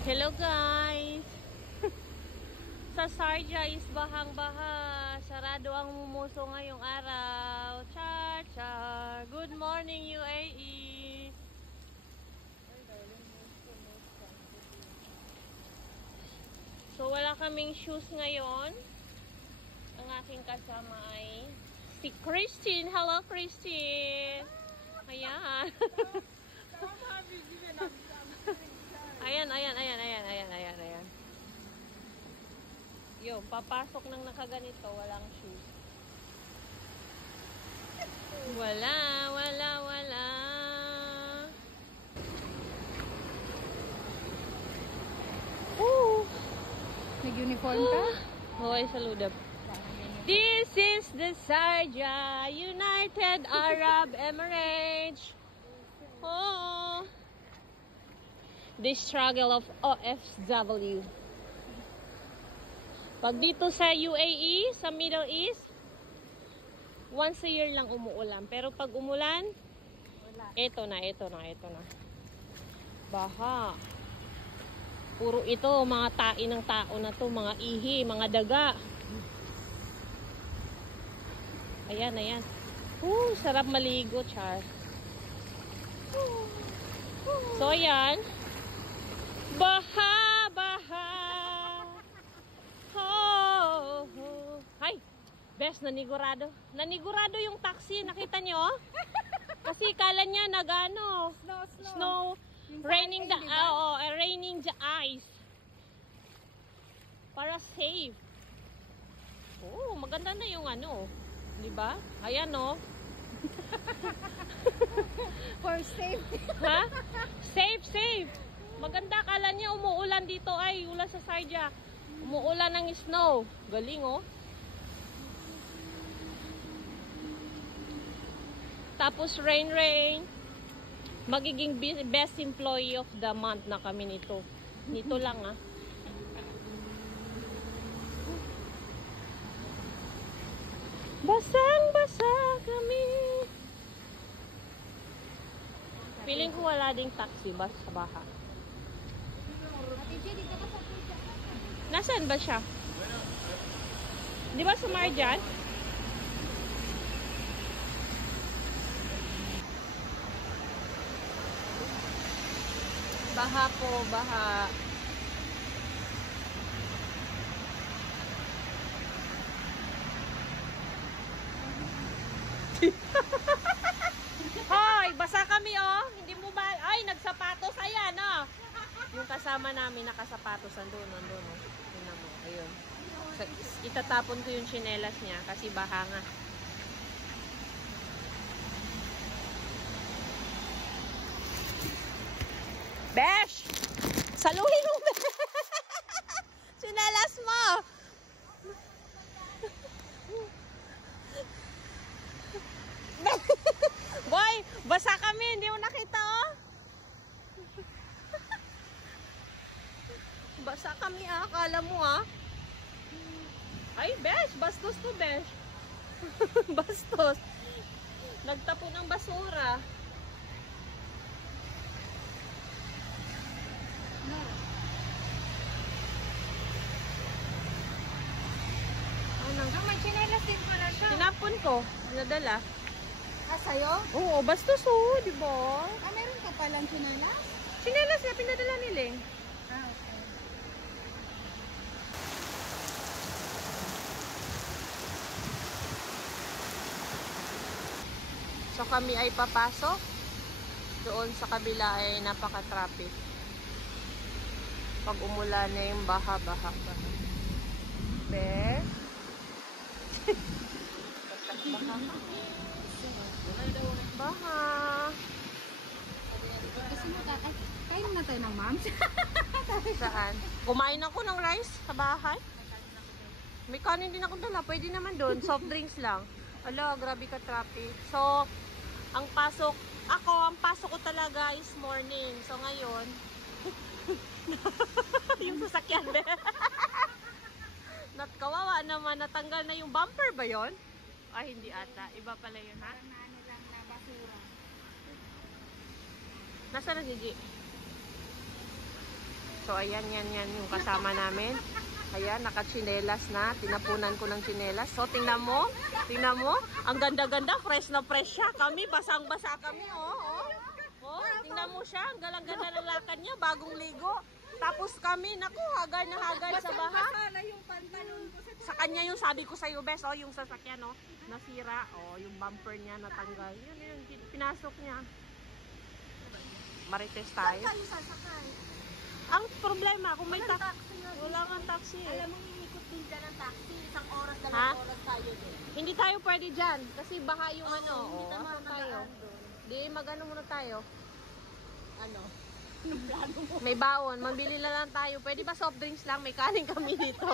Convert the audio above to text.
Hello guys! Sa Sharjah is bahang-baha. Sarado ang mumuso ngayong araw. Char char! Good morning UAE! So wala kaming shoes ngayon. Ang aking kasama ay si Christine. Hello Christine! Ayan! Ayan. Yo, papasok ng nakaganito, walang shoes. Wala. Nag-uniform ka? Hoy, saludab. This is the Sharjah United Arab Emirates. Oh. The struggle of OFW. Pag dito sa UAE, sa Middle East, once a year lang umuulan. Pero pag umulan, ito na. Baha. Puro ito, mga tain ng tao na to, mga ihi, mga daga. Ayan. Sarap maligo, char. So, ayan. Baha. Hay, best, nanigurado yung taxi, nakita nyo? Kasi kala niya nagano snow raining the ice para safe. Maganda na yung ano, di ba? Ayan For safety. Ha? Safe. Maganda, kala niya umuulan dito, ay ulan sa Sharjah. Umuulan ng snow. Galing Tapos rain. Magiging best employee of the month na kami nito. Nito lang Basang-basa kami. Feeling ko wala ding taxi bus sa baha. Nasaan ba siya? Di ba sa Marjan? Baha po, baha. Hoy, basa kami Hindi mo ba? Ay, nagsapatos. Ayan Yung kasama namin nakasapatos andun. Tingnan mo, ayun. So, itatapon ko yung tsinelas niya kasi baha nga. Besh! Saluhin mo, Besh! Tsinelas mo! Boy, basa kami. Hindi mo nakita, Basa kami, Akala mo, Ay, Besh! Bastos to, Besh. Bastos. Nagtapon ng basura. May chinelas din pala siya. Tinapon ko. Nadala. Sa'yo? Oo, bastos di ba? Meron ka palang chinelas? Chinelas na pinadala niling. Okay. So kami ay papasok. Doon sa kabila ay napaka-traffic. Pag umulan na yung baha. Bes? Baha. Kasi mo kain na tayo ng mams. Saan? Kumain ako ng rice sa bahay. May kanin din ako dala. Pwede naman doon. Soft drinks lang. Ala, grabe ka traffic. So, ang pasok ko talaga is morning. So, ngayon, yung sasakyan, kawawa naman, natanggal na yung bumper ba yon? Ay, hindi ata. Iba pala yun, ha? Ano lang na basura. Nasaan na si G? So, So, ayan, yan yung kasama namin. Ayan, nakachinelas na. Tinapunan ko ng chinelas. So, tingnan mo. Tingnan mo. Ang ganda-ganda. Fresh na fresh siya. Kami, basang-basa kami. Oh. Tingnan mo siya. Ang galang-ganda ng lakad niya. Bagong ligo. Tapos kami, naku, hagar na hagar sa baha. Sa kanya yung sabi ko sa'yo, bes. Oh, yung sasakyan, oh. Nasira. Oh, yung bumper niya natanggal. Yun. Pinasok niya. Marites tayo. Saan kayo sasakay? Ang problema, kung may taxi, wala nga taxi eh. Alam mo, iikot din dyan ang taxi. Isang oras, Ha? dalawang oras tayo din. Hindi tayo pwede dyan. Kasi baha yung ano. Hindi Oh, naman asan tayo? Di, mag-ano muna tayo. Ano? Anong plano mo? May baon. Mambili na lang tayo. Pwede ba soft drinks lang? May kanin kami dito.